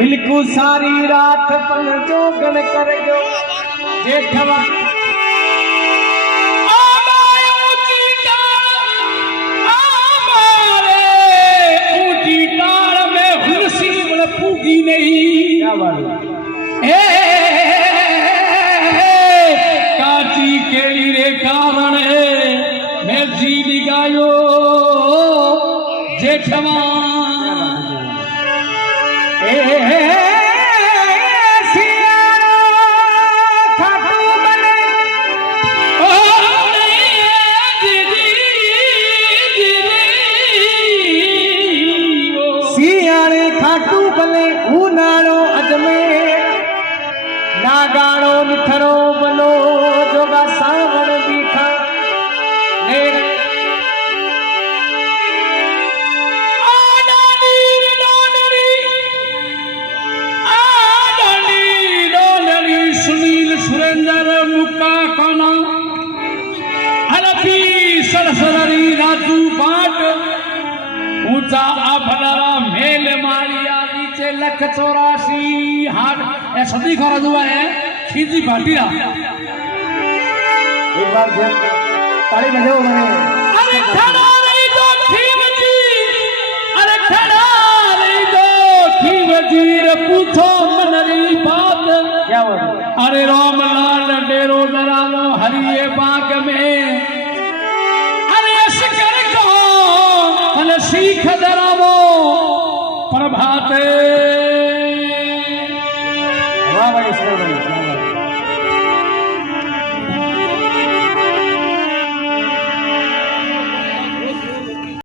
बिल्कुल सारी रात पन जोगन कर जो जेठवा ऊंची टाल में हुलसी पूगी नहीं। क्या बात काची केली रे कारण मैं जी गायो जेठवा खाटू भले ऊनारो अजमेर नागाणो निथरो बलो जोगा सावण बीठा नेर सुनील सुरेंद्र मुक्का खाना हलफी सरसरी राजू बाट ऊंचा आभलारा मेल मारिया नीचे 184 हाट ए सदी खरा हुआ है खीजी भाटीरा एक बार जब ताली बजाओ मैंने अरे खड़ा रही तो खीमजी अरे खड़ा रही तो खीमजी रे पूछो मनरी बात क्या बात अरे रामलाल डेरो डरावो हरिये बाग में अरे शिकर को अरे सीख डरावो प्रभाते वाह भाई इसमें भाई